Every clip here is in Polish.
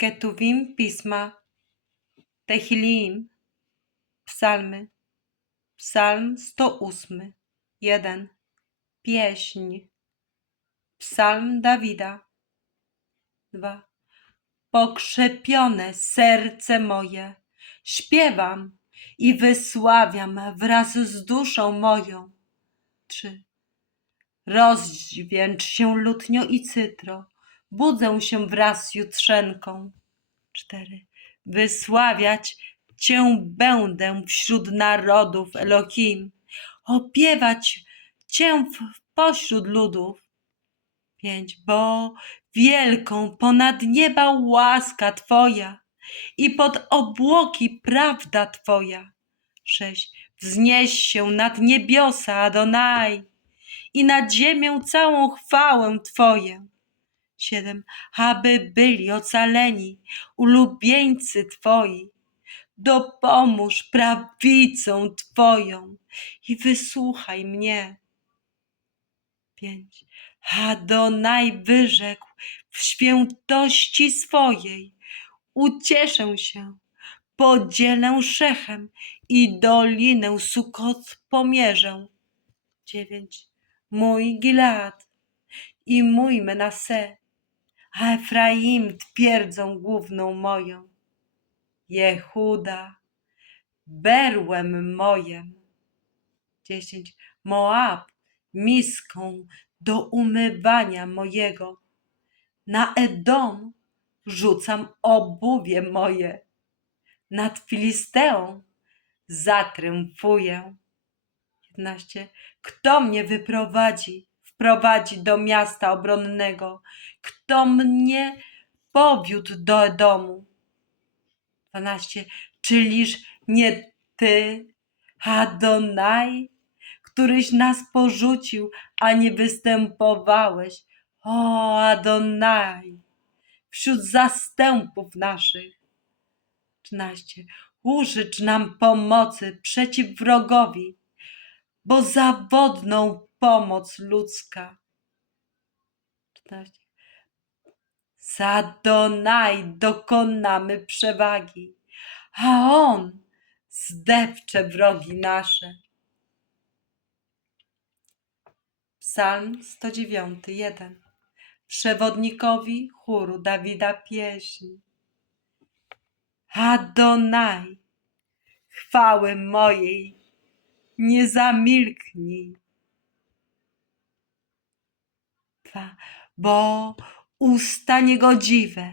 Ketuvim Pisma, Tehilim, Psalmy, Psalm 108, 1, Pieśń, Psalm Dawida, 2. Pokrzepione serce moje, śpiewam i wysławiam wraz z duszą moją. 3. Rozdźwięcz się lutnio i cytro, budzę się wraz z jutrzenką. 4. Wysławiać Cię będę wśród narodów, Elohim, opiewać Cię w- pośród ludów. 5. Bo wielką ponad nieba łaska Twoja i pod obłoki prawda Twoja. 6. Wznieś się nad niebiosa, Adonai, i nad ziemię całą chwałę Twoję. 7. Aby byli ocaleni ulubieńcy Twoi, dopomóż prawicą Twoją i wysłuchaj mnie. 5. Adonai wyrzekł w świętości swojej, ucieszę się, podzielę Szechem i dolinę Sukot pomierzę. 9. Mój Gilead i mój Menase, a Efraim twierdzą główną moją. Jehuda, berłem mojem. 10. Moab, miską do umywania mojego. Na Edom rzucam obuwie moje. Nad Filisteą zatręfuję. 15. Kto mnie wyprowadzi, wprowadzi do miasta obronnego? Kto mnie powiódł do domu? 12. Czyliż nie Ty, Adonai, któryś nas porzucił, a nie występowałeś? O Adonai, wśród zastępów naszych. 13. Użycz nam pomocy przeciw wrogowi, bo zawodną pomoc ludzka. 14. Z dokonamy przewagi, a On zdepcze wrogi nasze. Psalm 109, 1. Przewodnikowi chóru Dawida pieśń. Adonai, chwały mojej, nie zamilknij. Bo usta niegodziwe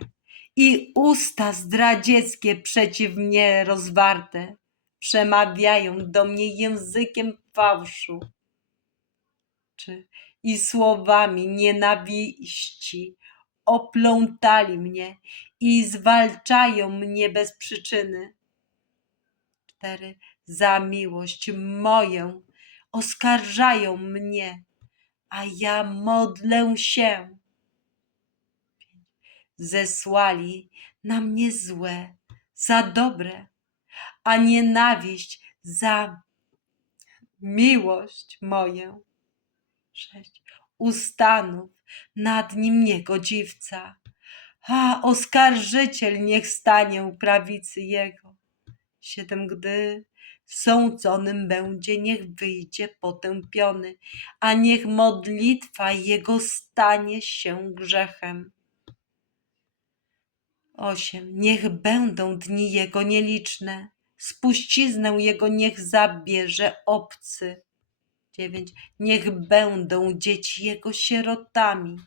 i usta zdradzieckie przeciw mnie rozwarte przemawiają do mnie językiem fałszu. Czy i słowami nienawiści oplątali mnie i zwalczają mnie bez przyczyny. Cztery. Za miłość moją oskarżają mnie, a ja modlę się. Zesłali na mnie złe za dobre, a nienawiść za miłość moją. Sześć. Ustanów nad nim niegodziwca, a oskarżyciel niech stanie u prawicy jego. Siedem. Gdy sądzonym będzie, niech wyjdzie potępiony, a niech modlitwa jego stanie się grzechem. Osiem. Niech będą dni jego nieliczne, spuściznę jego niech zabierze obcy. Dziewięć. Niech będą dzieci jego sierotami,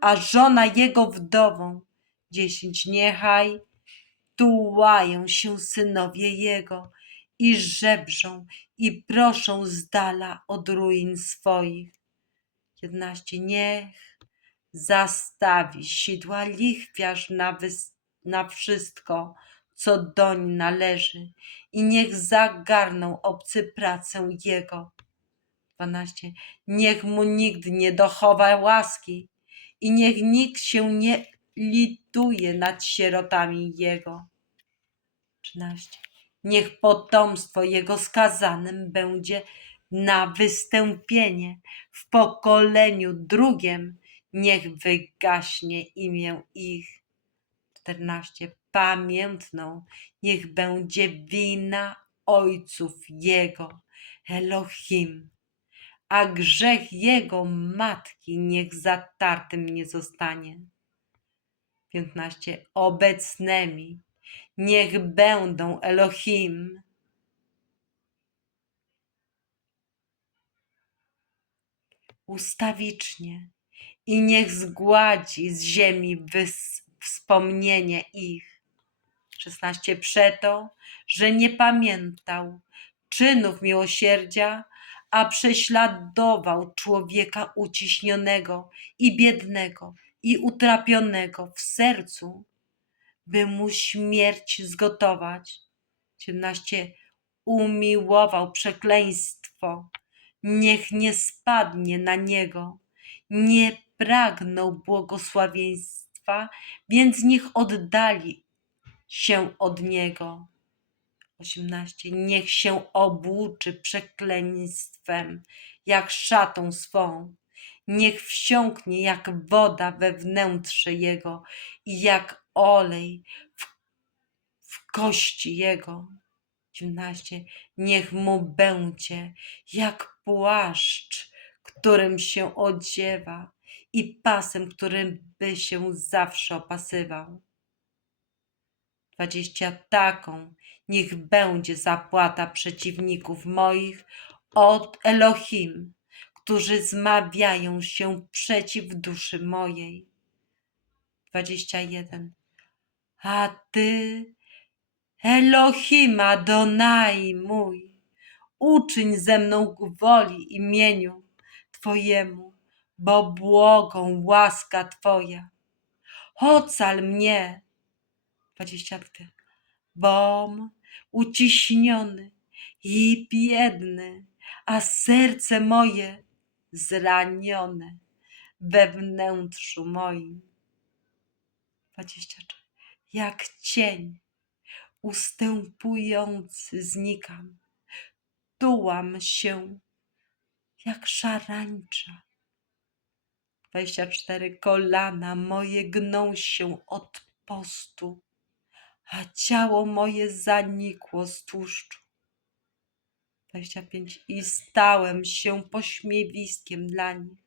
a żona jego wdową. Dziesięć. Niechaj tułają się synowie jego i żebrzą i proszą z dala od ruin swoich. 11. Niech zastawi sidła lichwiarz na, na wszystko, co doń należy i niech zagarną obcy pracę jego. 12. Niech mu nikt nie dochowa łaski i niech nikt się nie lituje nad sierotami jego. 13. Niech potomstwo jego skazanym będzie na wystąpienie w pokoleniu drugim, niech wygaśnie imię ich. 14. Pamiętną niech będzie wina ojców jego, Elohim, a grzech jego matki niech zatartym nie zostanie. 15. Obecnymi niech będą Elohim, ustawicznie i niech zgładzi z ziemi wspomnienie ich. 16. Przeto, że nie pamiętał czynów miłosierdzia, a prześladował człowieka uciśnionego i biednego i utrapionego w sercu, by mu śmierć zgotować. 17. Umiłował przekleństwo, niech nie spadnie na niego. Nie pragnął błogosławieństwa, więc niech oddali się od niego. 18. Niech się obłuczy przekleństwem, jak szatą swą. Niech wsiąknie jak woda we wnętrze jego i jak olej w, w kości jego. 19. Niech mu będzie jak płaszcz, którym się odziewa i pasem, którym by się zawsze opasywał. 20. Taką niech będzie zapłata przeciwników moich od Elohim, którzy zmawiają się przeciw duszy mojej. 21. A ty, Elohim Adonai mój, uczyń ze mną gwoli imieniu Twojemu, bo błogą łaska Twoja. Ocal mnie. 22. Bom uciśniony i biedny, a serce moje zranione we wnętrzu moim. 23. Jak cień ustępujący znikam, tułam się jak szarańcza. 24. Kolana moje gną się od postu, a ciało moje zanikło z tłuszczu. 25. I stałem się pośmiewiskiem dla nich.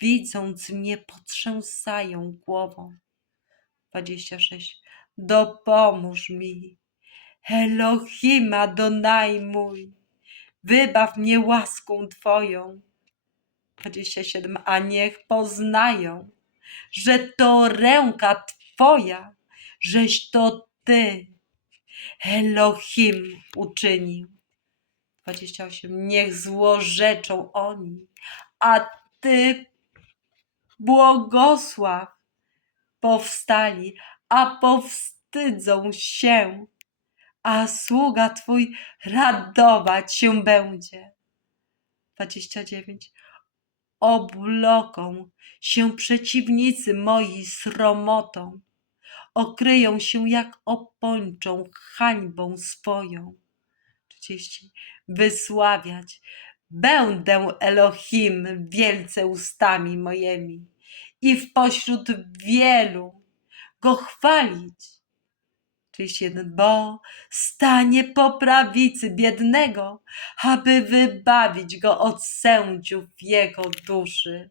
Widząc mnie, potrząsają głową. 26. Dopomóż mi, Elohim Adonai mój, wybaw mnie łaską Twoją. 27. A niech poznają, że to ręka Twoja, żeś to Ty, Elohim, uczynił. 28. Niech złorzeczą oni, a Ty błogosław powstali, a powstydzą się, a sługa Twój radować się będzie. 29. Obloką się przeciwnicy moi sromotą, okryją się jak opończą hańbą swoją. 30. Wysławiać będę Elohim wielce ustami moimi i w pośród wielu go chwalić. 31. Bo stanie po prawicy biednego, aby wybawić go od sędziów jego duszy.